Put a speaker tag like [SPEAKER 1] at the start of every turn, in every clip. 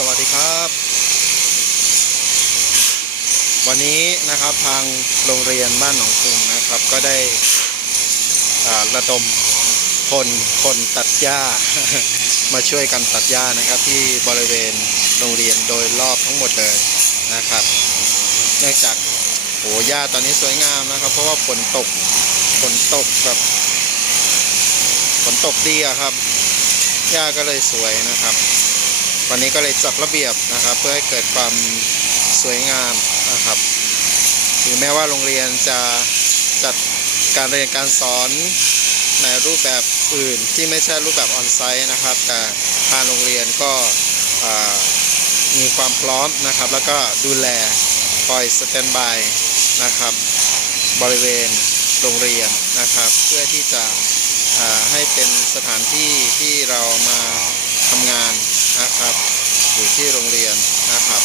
[SPEAKER 1] สวัสดีครับ วันนี้นะครับทางโรงเรียนบ้านหนองคุงนะครับ ก็ได้อาระดมคนคนตัดหญ้า มาช่วยกันตัดหญ้านะครับที่บริเวณโรงเรียนโดยรอบทั้งหมดเลยนะครับ เนื่องจากโอ้หญ้าตอนนี้สวยงามนะครับ เพราะว่าฝนตกฝนตกแบบฝนตกดีอะครับหญ้าก็เลยสวยนะครับ วันนี้ก็เลยจัดระเบียบนะครับ เพื่อให้เกิดความสวยงามนะครับถึงแม้ว่าโรงเรียนจะจัดการเรียนการสอนในรูปแบบอื่นที่ไม่ใช่รูปแบบออนไซต์นะครับ แต่ทางโรงเรียนก็มีความพร้อมนะครับ แล้วก็ดูแลคอยสแตนบายนะครับ บริเวณโรงเรียนนะครับ เพื่อที่จะให้เป็นสถานที่ที่เรามาทำงาน นะครับ อยู่ที่โรงเรียนนะครับ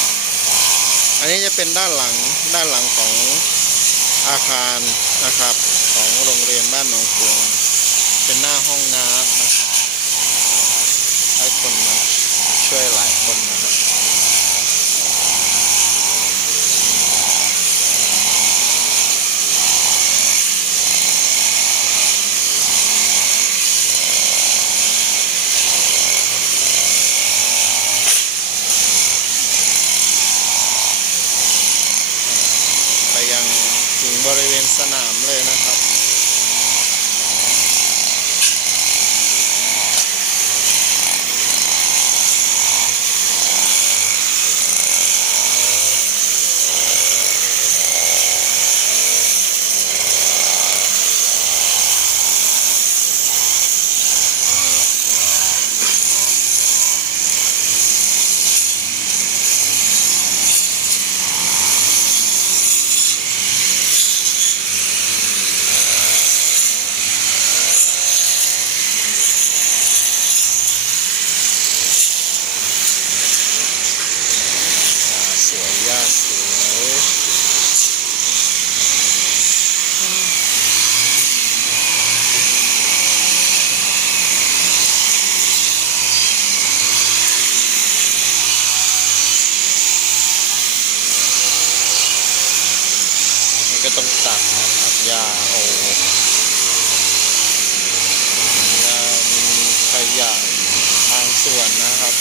[SPEAKER 1] อันนี้จะเป็นด้านหลังด้านหลังของอาคารนะครับ ของโรงเรียนบ้านหนองกรุงเป็นหน้าห้องน้ำนะให้คนมาช่วยหลายคนนะครับ ไปยัง ถึงบริเวณสนามเลยนะครับ สวยย่าสวยนี่ ก็ต้องตัดนะครับหญ้าโอ้หญ้ามีขยะทางส่วนนะครับ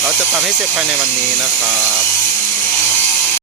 [SPEAKER 1] เราจะตัดให้เสร็จภายในวันนี้นะครับ